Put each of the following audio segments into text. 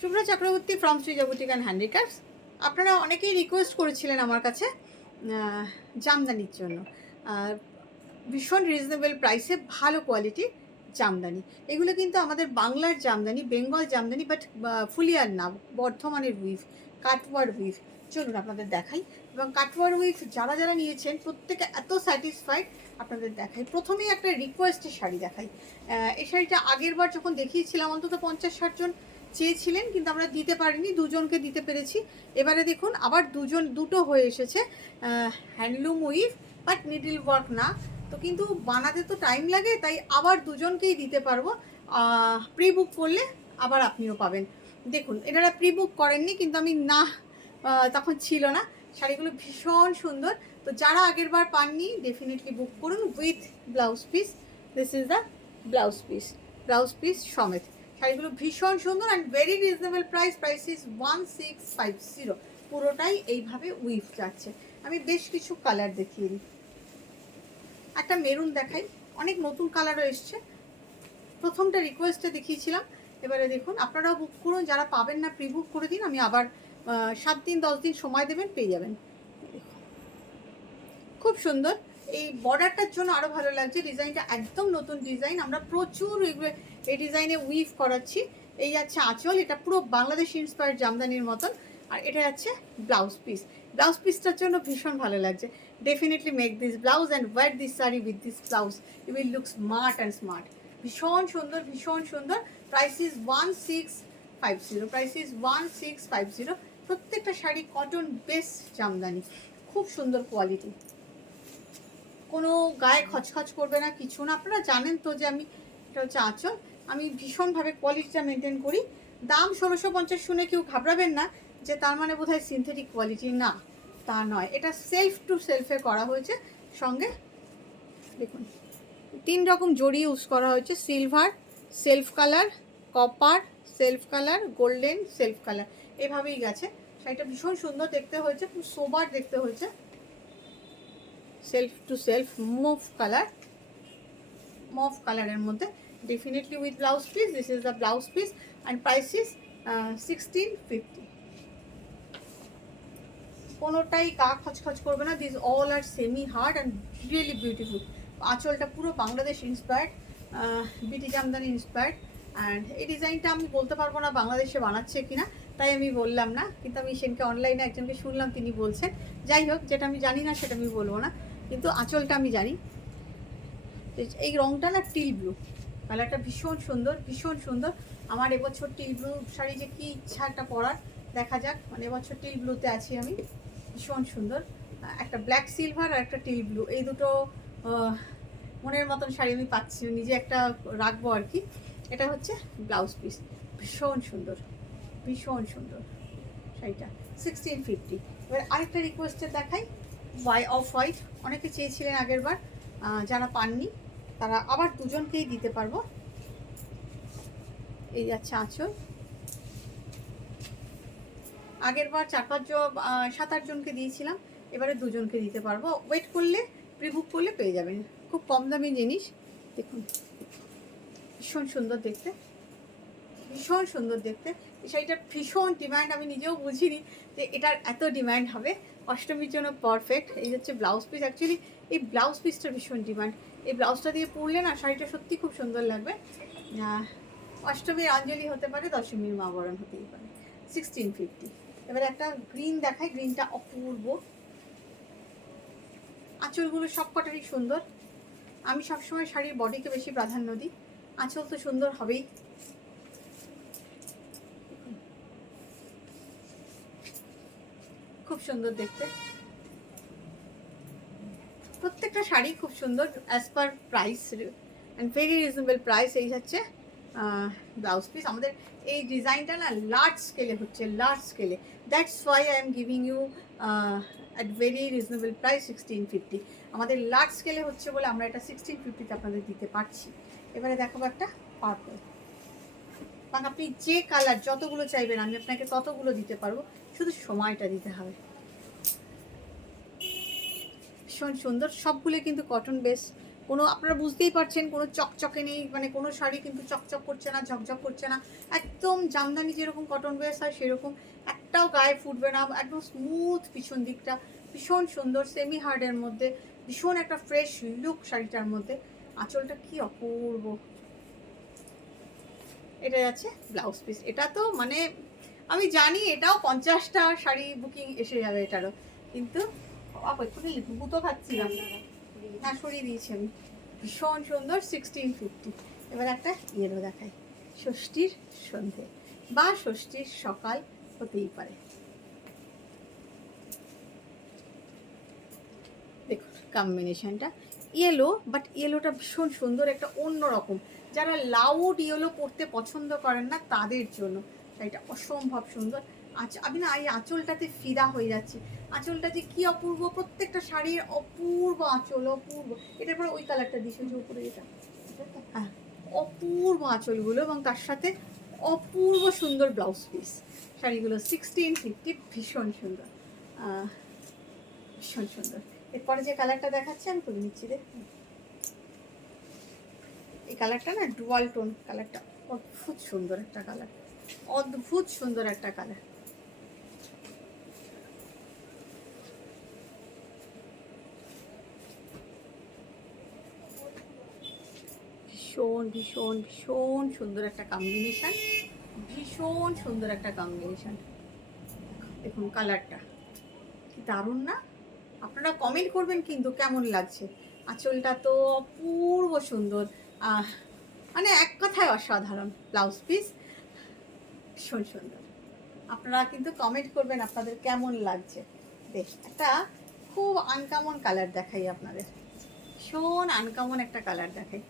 Shubhra Chakraborty from Sreeja boutique and handicrafts. আপনারা অনেকেই request করেছিলেন আমার কাছে জামদানির জন্য। ভীষণ রিজনেবল প্রাইসে ভালো কোয়ালিটির জামদানি। এগুলো কিন্তু আমাদের বাংলার জামদানি, বেঙ্গল জামদানি, বাট ফুলিয়ার না, বর্ধমানের উইভ, কাটওয়ার্ড উইভ। চলুন আপনাদের দেখাই। এবং কাটওয়ার্ড উইভ যারা যারা নিয়েছেন প্রত্যেকে এত স্যাটিসফাইড, আপনাদের দেখাই। প্রথমেই একটা রিকোয়েস্টের শাড়ি দেখাই। এই শাড়িটা আগের বার যখন দেখিয়েছিলাম অন্তত 50-60 জন চেয়েছিলেন, কিন্তু আমরা দিতে পারিনি, দুজনকে দিতে পেরেছি। এবারে দেখুন আবার দুটো হয়ে এসেছে। Handloom we've but needle work না, তো কিন্তু বানাতে তো টাইম লাগে, তাই আবার দুজনকেই দিতে পারবো। প্রি বুক করলে আবার আপনিও পাবেন। দেখুন এনারা প্রি বুক করেননি, কিন্তু আমি না তখন ছিল না। শাড়িগুলো ভীষণ সুন্দর, তো যারা আগের বার পাননি ডেফিনেটলি বুক করুন with blouse piece. This is the blouse piece সমেত। শাড়িগুলো ভীষণ সুন্দর and very reasonable price is 1650। পুরোটাই এইভাবে উইভ যাচ্ছে। আমি বেশ কিছু কালার দেখিয়ে দিই। একটা মেরুন দেখাই, অনেক নতুন কালারও এসছে। প্রথমটা রিকোয়েস্টে দেখিয়েছিলাম, এবারে দেখুন আপনারাও বুক করুন, যারা পাবেন না প্রি বুক করে দিন, আমি আবার 7 দিন 10 দিন সময় দেবেন, পেয়ে যাবেন। খুব সুন্দর, এই বর্ডারটার জন্য আরও ভালো লাগছে। ডিজাইনটা একদম নতুন ডিজাইন, আমরা প্রচুর এই ডিজাইনে উইভ করাচ্ছি। এই যাচ্ছে আঁচল, এটা পুরো বাংলাদেশ ইন্সপায়ার্ড জামদানির মতন। আর এটা যাচ্ছে ব্লাউজ পিসটার জন্য ভীষণ ভালো লাগছে। Definitely make this blouse and wear this sari with this blouse, you will look smart and smart. ভীষণ সুন্দর, ভীষণ সুন্দর। Price is 1650। প্রত্যেকটা শাড়ি কটন বেস জামদানি, খুব সুন্দর কোয়ালিটি, কোনো গায়ে খচখচ করবে না, কিছু না। আপনারা জানেন তো যে আমি, এটা হচ্ছে আঁচল, আমি ভীষণভাবে কোয়ালিটিটা মেনটেন করি। দাম 1650 শুনে কেউ ঘাবড়াবেন না যে তার মানে বোধহয় সিনথেটিক কোয়ালিটি, না তা নয়। এটা সেলফ টু সেলফে করা হয়েছে। সঙ্গে দেখুন 3 রকম জড়ি ইউজ করা হয়েছে, silver, self colour, copper, self colour, golden, self colour, এভাবেই গেছে। শাড়িটা ভীষণ সুন্দর দেখতে হয়েছে, খুব সোবার দেখতে হয়েছে। সেলফ টু সেলফ মফ কালারের মধ্যে, definitely with blouse piece. This is the blouse piece and price is 1650। কোনোটাই গা খচখচ করবে না। This all are semi hard and really beautiful. আঁচলটা পুরো বাংলাদেশ ইন্সপায়ার্ড, বিটি জামদানি ইন্সপায়ার্ড। অ্যান্ড এই ডিজাইনটা আমি বলতে পারবো না বাংলাদেশে বানাচ্ছে কিনা, তাই আমি বললাম না। কিন্তু আমি সেদিনকে অনলাইনে একজনকে শুনলাম, তিনি বলছেন। যাই হোক, যেটা আমি জানি না সেটা আমি বলবো না, কিন্তু আঁচলটা আমি জানি। এই রঙটা না টিল ব্লু কালারটা, ভীষণ সুন্দর, ভীষণ সুন্দর। আমার এবছর টিল ব্লু শাড়ি যে কী ইচ্ছা একটা পরার, দেখা যাক। মানে এবছর টিল ব্লুতে আছি আমি, ভীষণ সুন্দর। একটা ব্ল্যাক সিলভার আর একটা টিল ব্লু, এই দুটো মনের মতন শাড়ি আমি পাচ্ছি, নিজে একটা রাখবো আর কি। এটা হচ্ছে ব্লাউজ পিস, ভীষণ সুন্দর, ভীষণ সুন্দর শাড়িটা। 1650। এবার আরেকটা রিকোয়েস্টের দেখাই, অফ হোয়াইট। অনেকে চেয়েছিলেন আগের বার, যারা পাননি তারা আবার দুজনকেই দিতে পারবো। এই যাচ্ছে আঁচল। আগের বার 7-8 জনকে দিয়েছিলাম, এবারে দুজনকে দিতে পারবো। ওয়েট করলে, প্রিবুক করলে পেয়ে যাবেন। খুব কম দামি জিনিস। দেখুন ভীষণ সুন্দর দেখতে, ভীষণ সুন্দর দেখতে। এই শাড়িটার ভীষণ ডিমান্ড, আমি নিজেও বুঝিনি যে এটার এত ডিমান্ড হবে। অষ্টমীর জন্য পারফেক্ট। এই হচ্ছে ব্লাউজ পিস। অ্যাকচুয়ালি এই ব্লাউজ পিসটার ভীষণ ডিমান্ড। এই ব্লাউজটা দিয়ে পরলে না শাড়িটা সত্যি খুব সুন্দর লাগবে। অষ্টমীর অঞ্জলি হতে পারে, দশমীর মা বরণ হতেই পারে। 1650। এবারে একটা গ্রিন দেখাই, গ্রিনটা অপূর্ব। আঁচলগুলো সব কটারই সুন্দর। আমি সবসময় শাড়ির বডিকে বেশি প্রাধান্য দিই, আঁচল তো সুন্দর হবেই। খুব সুন্দর দেখতে, প্রত্যেকটা শাড়ি খুব সুন্দর as per price and very reasonable price. এই হচ্ছে ব্লাউজ পিস। আমাদের এই ডিজাইনটা না লার্জ স্কেলে হচ্ছে, লার্জ স্কেলে। That's why I am giving you at very reasonable price 1650। আমাদের লার্জ স্কেলে হচ্ছে বলে আমরা এটা 1650তে আপনাদের দিতে পারছি। এবারে দেখাবো একটা পার্পল। কারণ আপনি যে কালার যতগুলো চাইবেন আমি আপনাকে ততগুলো দিতে পারবো, শুধু সময়টা দিতে হবে। ভীষণ সুন্দর, সবগুলো কিন্তু কটন বেস কোনো আপনারা বুঝতেই পারছেন কোনো চকচকে নেই, মানে কোনো শাড়ি কিন্তু চকচক করছে না, ঝকঝক করছে না, একদম জামদানি যেরকম কটন বেস হয় সেরকম, একটাও গায়ে ফুটবে না, একদম স্মুথ পিছন দিকটা, ভীষণ সুন্দর সেমি হার্ডের মধ্যে, ভীষণ একটা ফ্রেশ লুক শাড়িটার মধ্যে। আঁচলটা কি অপূর্ব। এটা যাচ্ছে ব্লাউজ পিস। এটা তো মানে আমি জানি এটাও 50টা শাড়ি বুকিং এসে যাবে এটারও, কিন্তু এক্ষুনি গুঁতো খাচ্ছিলাম, হ্যাঁ সরিয়ে দিয়েছি আমি। ভীষণ সুন্দর 1650। এবার একটা ইয়েলো দেখাই, ষষ্ঠীর সন্ধে বা ষষ্ঠীর সকাল হতেই পারে। দেখুন কম্বিনেশনটা ইয়েলো, বাট ইয়েলোটা ভীষণ সুন্দর, একটা অন্যরকম, যারা লাউড ইয়েলো পরতে পছন্দ করেন না তাদের জন্য শাড়িটা অসম্ভব সুন্দর। আমি না এই আঁচলটাতে ফিদা হয়ে যাচ্ছি, আঁচলটা যে কি অপূর্ব, প্রত্যেকটা শাড়ির অপূর্ব আঁচল, অপূর্ব। এটার পরে ওই কালারটা দিয়েছে যে উপরে, এটা হ্যাঁ অপূর্ব আঁচলগুলো, এবং তার সাথে অপূর্ব সুন্দর ব্লাউজ পিস। শাড়িগুলো 1650, ভীষণ সুন্দর, ভীষণ সুন্দর। এরপরে যে কালারটা দেখাচ্ছি আমি তুলে নিচ্ছি, দেখ এই কালারটা না ডুয়াল টোন কালারটা, অদ্ভুত সুন্দর একটা কালার, অদ্ভুত সুন্দর একটা কালার। ভীষণ ভীষণ ভীষণ সুন্দর একটা কম্বিনেশন, ভীষণ সুন্দর একটা কম্বিনেশন। দেখুন কালারটা কি দারুণ না? আপনারা কমেন্ট করবেন কিন্তু কেমন লাগছে। আঁচলটা তো অপূর্ব সুন্দর, মানে এক কথায় অসাধারণ। ব্লাউজ পিস ভীষণ সুন্দর। আপনারা কিন্তু কমেন্ট করবেন আপনাদের কেমন লাগছে। বেশ একটা খুব আনকমন কালার দেখাই আপনাদের, ভীষণ আনকমন একটা কালার দেখাই।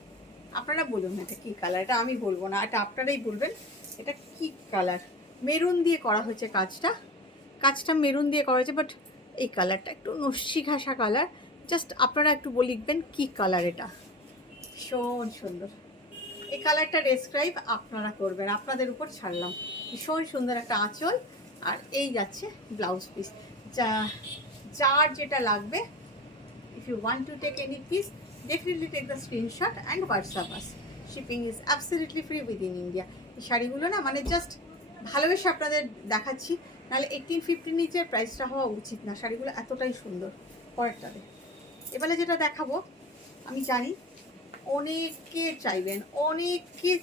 আপনারা বলুন এটা কী কালার, এটা আমি বলবো না, এটা আপনারাই বলবেন এটা কি কালার। মেরুন দিয়ে করা হয়েছে কাজটা, কাজটা মেরুন দিয়ে করা হয়েছে, বাট এই কালারটা একটু নস্যি ঘাসা কালার। জাস্ট আপনারা একটু লিখবেন কী কালার এটা, ভীষণ সুন্দর। এই কালারটা ডেসক্রাইব আপনারা করবেন, আপনাদের উপর ছাড়লাম। ভীষণ সুন্দর একটা আঁচল, আর এই যাচ্ছে ব্লাউজ পিস। যার যেটা লাগবে, if you want to take any piece, definitely take the screenshot and WhatsApp us. Shipping is absolutely free within India. এই শাড়িগুলো না মানে জাস্ট ভালোবেসে আপনাদের দেখাচ্ছি, নাহলে 1850 নিচের প্রাইসটা হওয়া উচিত না, শাড়িগুলো এতটাই সুন্দর। পরেরটাতে এবারে যেটা দেখাবো, আমি জানি অনেকে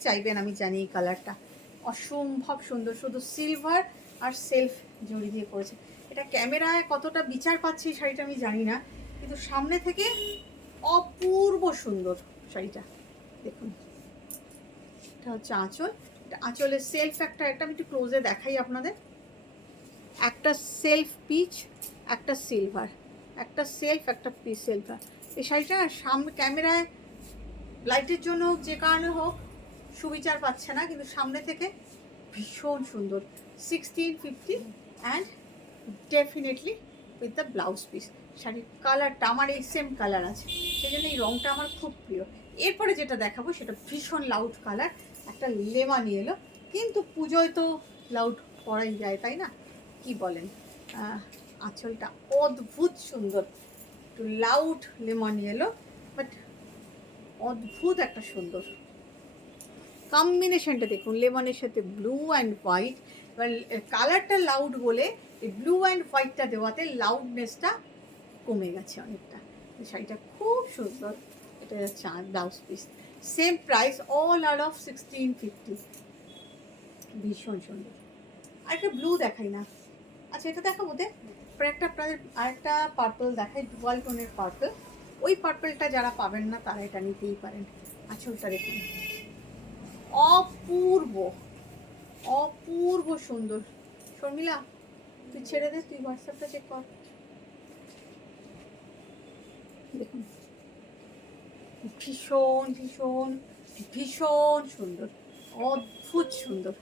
চাইবেন, আমি জানি এই কালারটা অসম্ভব সুন্দর, শুধু সিলভার আর সেলফ জড়ি দিয়ে করেছে। এটা ক্যামেরায় কতটা বিচার পাচ্ছে এই শাড়িটা আমি জানি না, কিন্তু সামনে থেকে অপূর্ব সুন্দর শাড়িটা। দেখুন এটা হচ্ছে আঁচল, এটা আঁচলের সেলফ একটা আমি একটু ক্লোজে দেখাই আপনাদের। একটা সেলফ পিচ, একটা সিলভার, একটা সেলফ, একটা পিচ সিলভার। এই শাড়িটা সামনে ক্যামেরায় লাইটের জন্য যে কারণে হোক সুবিচার পাচ্ছে না, কিন্তু সামনে থেকে ভীষণ সুন্দর। 1650 and definitely with the blouse piece. শাড়ির কালারটা আমার এই সেম কালার আছে, সেই জন্য এই রঙটা আমার খুব প্রিয়। এরপরে যেটা দেখাবো সেটা ভীষণ লাউড কালার, একটা লেমা নিয়ে এলো, কিন্তু পুজোয় তো লাউড পরাই যায় তাই না, কি বলেন? আঁচলটা অদ্ভুত সুন্দর, একটু লাউড লেমন ইয়েলো, বাট অদ্ভুত একটা সুন্দর কম্বিনেশনটা। দেখুন লেমনের সাথে ব্লু অ্যান্ড হোয়াইট, এবার কালারটা লাউড বলে এই ব্লু অ্যান্ড হোয়াইটটা দেওয়াতে লাউডনেসটা কমে গেছে অনেকটা। শাড়িটা খুব সুন্দর। এটা যাচ্ছে blouse piece, same price, all out of 1650। ভীষণ সুন্দর। আরেকটা ব্লু দেখাই না, আচ্ছা এটা দেখাবো দে। আপনাদের আরেকটা পার্পল দেখাই, ডুয়াল টোনের পার্পল। ওই পার্পলটা যারা পাবেন না তারা এটা নিতেই পারেন। আঁচলটা দেখুন অপূর্ব, অপূর্ব সুন্দর। শর্মিলা তুই ছেড়ে দে, তুই হোয়াটসঅ্যাপটা চেক কর। দেখুন ভীষণ ভীষণ ভীষণ সুন্দর, অদ্ভুত সুন্দর।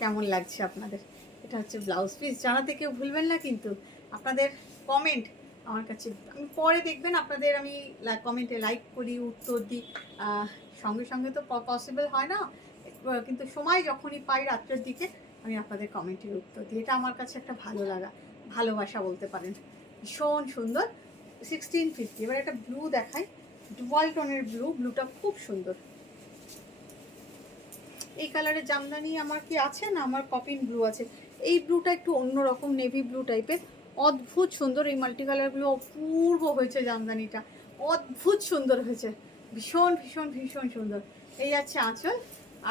কেমন লাগছে আপনাদের? এটা হচ্ছে ব্লাউজ পিস। জানাতে কেউ ভুলবেন না কিন্তু, আপনাদের কমেন্ট আমার কাছে, আমি পরে দেখবেন আপনাদের আমি কমেন্টে লাইক করি, উত্তর দিই, সঙ্গে সঙ্গে তো পসিবল হয় না, কিন্তু সময় যখনই পাই রাত্রের দিকে আমি আপনাদের কমেন্টের উত্তর দিই। এটা আমার কাছে একটা ভালো লাগা, ভালোবাসা বলতে পারেন। ভীষণ সুন্দর 1650। এবার একটা ব্লু দেখাই, ডুয়াল টোনের ব্লু, ব্লুটা খুব সুন্দর। এই কালারের জামদানি আমার কি আছে না, আমার কপিন ব্লু আছে। এই ব্লুটা একটু অন্যরকম নেভি ব্লু টাইপের, অদ্ভুত সুন্দর। এই মাল্টি কালারগুলো অপূর্ব হয়েছে জামদানিটা, অদ্ভুত সুন্দর হয়েছে, ভীষণ ভীষণ ভীষণ সুন্দর। এই যাচ্ছে আঁচল,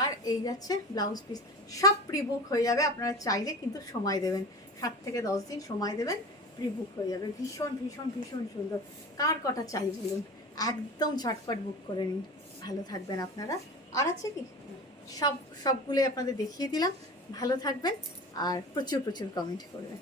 আর এই যাচ্ছে ব্লাউজ পিস। সব প্রি বুক হয়ে যাবে, আপনারা চাইলে কিন্তু সময় দেবেন, 7 থেকে 10 দিন সময় দেবেন, প্রি বুক হয়ে যাবে। ভীষণ ভীষণ ভীষণ সুন্দর। কার কটা চাই বলুন, একদম ঝটপট বুক করে নিন। ভালো থাকবেন আপনারা। আর আছে কি, সবগুলোই আপনাদের দেখিয়ে দিলাম। ভালো থাকবেন আর প্রচুর প্রচুর কমেন্ট করবেন।